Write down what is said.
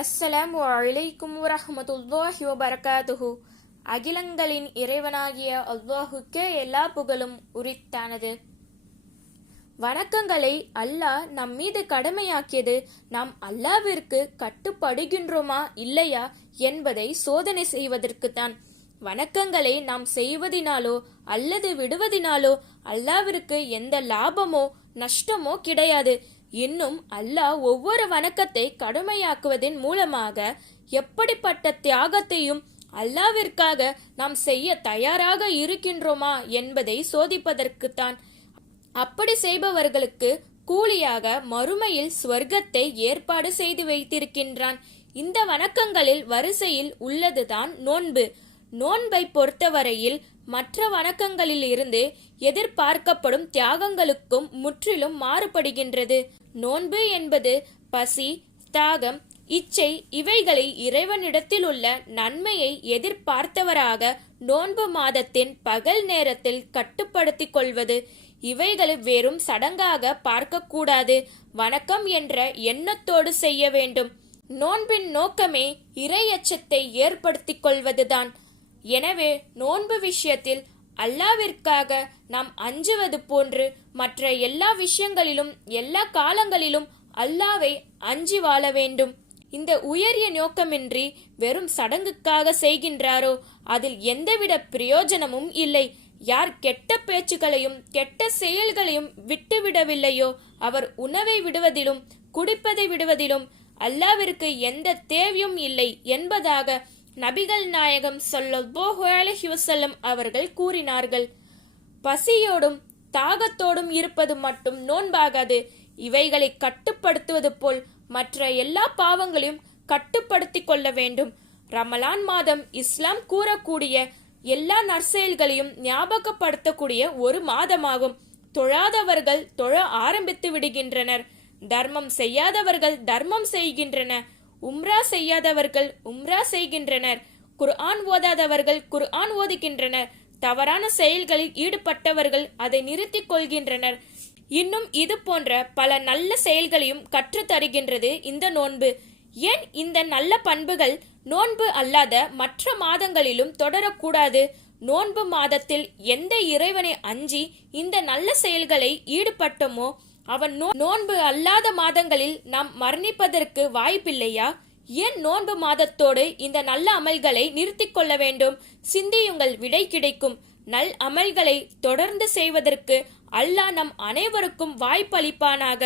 அஸ்ஸலாமு அலைக்கும் வரஹ்மத்துல்லாஹி வபரகாத்துஹு. அகிலங்களின் இறைவனாகிய அல்லாஹுக்கே எல்லா புகழும் உரித்தானது. வணக்கங்களை அல்லாஹ் நம் மீது கடமையாக்கியது நாம் அல்லாவிற்கு கட்டுப்படுகின்றோமா இல்லையா என்பதை சோதனை செய்வதற்குத்தான். வணக்கங்களை நாம் செய்வதினாலோ அல்லது விடுவதினாலோ அல்லாவிற்கு எந்த லாபமோ நஷ்டமோ கிடையாது. இன்னும் அல்லாஹ் ஒவ்வொரு வணக்கத்தை கடுமையாக்குவதன் மூலமாக எப்படிப்பட்ட தியாகத்தையும் அல்லாவிற்காக நாம் செய்ய தயாராக இருக்கின்றோமா என்பதை சோதிப்பதற்குத்தான். அப்படி செய்பவர்களுக்கு கூலியாக மறுமையில் ஸ்வர்க்கத்தை ஏற்பாடு செய்து வைத்திருக்கின்றான். இந்த வணக்கங்களில் வரிசையில் உள்ளதுதான் நோன்பு. நோன்பை பொறுத்தவரையில் மற்ற வணக்கங்களில் இருந்து எதிர்பார்க்கப்படும் தியாகங்களுக்கும் முற்றிலும் மாறுபடுகின்றது. நோன்பு என்பது பசி, தாகம், இச்சை இவைகளை இறைவனிடத்தில் உள்ள நன்மையை எதிர்பார்த்தவராக நோன்பு மாதத்தின் பகல் நேரத்தில் கட்டுப்படுத்திக் கொள்வது. இவைகளை வெறும் சடங்காக பார்க்கக்கூடாது, வணக்கம் என்ற எண்ணத்தோடு செய்ய வேண்டும். நோன்பின் நோக்கமே இறை அச்சத்தை ஏற்படுத்திக் கொள்வதுதான். எனவே நோன்பு விஷயத்தில் அல்லாவிற்காக நாம் அஞ்சுவது போன்று மற்ற எல்லா விஷயங்களிலும் எல்லா காலங்களிலும் அல்லாவை அஞ்சி வாழ வேண்டும். இந்த உயரிய நோக்கமின்றி வெறும் சடங்குக்காக செய்கின்றாரோ அதில் எந்தவித பிரயோஜனமும் இல்லை. யார் கெட்ட பேச்சுகளையும் கெட்ட செயல்களையும் விட்டுவிடவில்லையோ அவர் உணவை விடுவதிலும் குடிப்பதை விடுவதிலும் அல்லாவிற்கு எந்த தேவையும் இல்லை என்பதாக நபிகள் நாயகம் ஸல்லல்லாஹு அலைஹி வஸல்லம் அவர்கள் கூறினார்கள். பசியோடும் தாகத்தோடும் இருப்பது மட்டும் நோன்பாகாது. இவைகளை கட்டுப்படுத்துவது போல் மற்ற எல்லா பாவங்களையும் கட்டுப்படுத்திக் கொள்ள வேண்டும். ரமலான் மாதம் இஸ்லாம் கூறக்கூடிய எல்லா நற்செயல்களையும் ஞாபகப்படுத்தக்கூடிய ஒரு மாதமாகும். தொழாதவர்கள் தொழ ஆரம்பித்து விடுகின்றனர். தர்மம் செய்யாதவர்கள் தர்மம் செய்கின்றனர். உம்ரா செய்யாதவர்கள் உம்ரா செய்கின்றனர். குர்ஆன் ஓதாதவர்கள் குர்ஆன் ஓதுகின்றனர். தவறான செயல்களில் ஈடுபட்டவர்கள் அதை நிறுத்திக் கொள்கின்றனர். இன்னும் இது போன்ற பல நல்ல செயல்களையும் கற்று தருகின்றது இந்த நோன்பு. ஏன் இந்த நல்ல பண்புகள் நோன்பு அல்லாத மற்ற மாதங்களிலும் தொடரக்கூடாது? நோன்பு மாதத்தில் எந்த இறைவனை அஞ்சி இந்த நல்ல செயல்களை ஈடுபட்டோமோ அவன் நோன்பு அல்லாத மாதங்களில் நாம் மரணிப்பதற்கு வாய்ப்பில்லையா? ஏன் நோன்பு மாதத்தோடு இந்த நல்ல அமல்களை நிறுத்திக் கொள்ள வேண்டும்? சிந்தியுங்கள், விடை கிடைக்கும். நல் அமல்களை தொடர்ந்து செய்வதற்கு அல்லாஹ் நம் அனைவருக்கும் வாய்ப்பளிப்பானாக.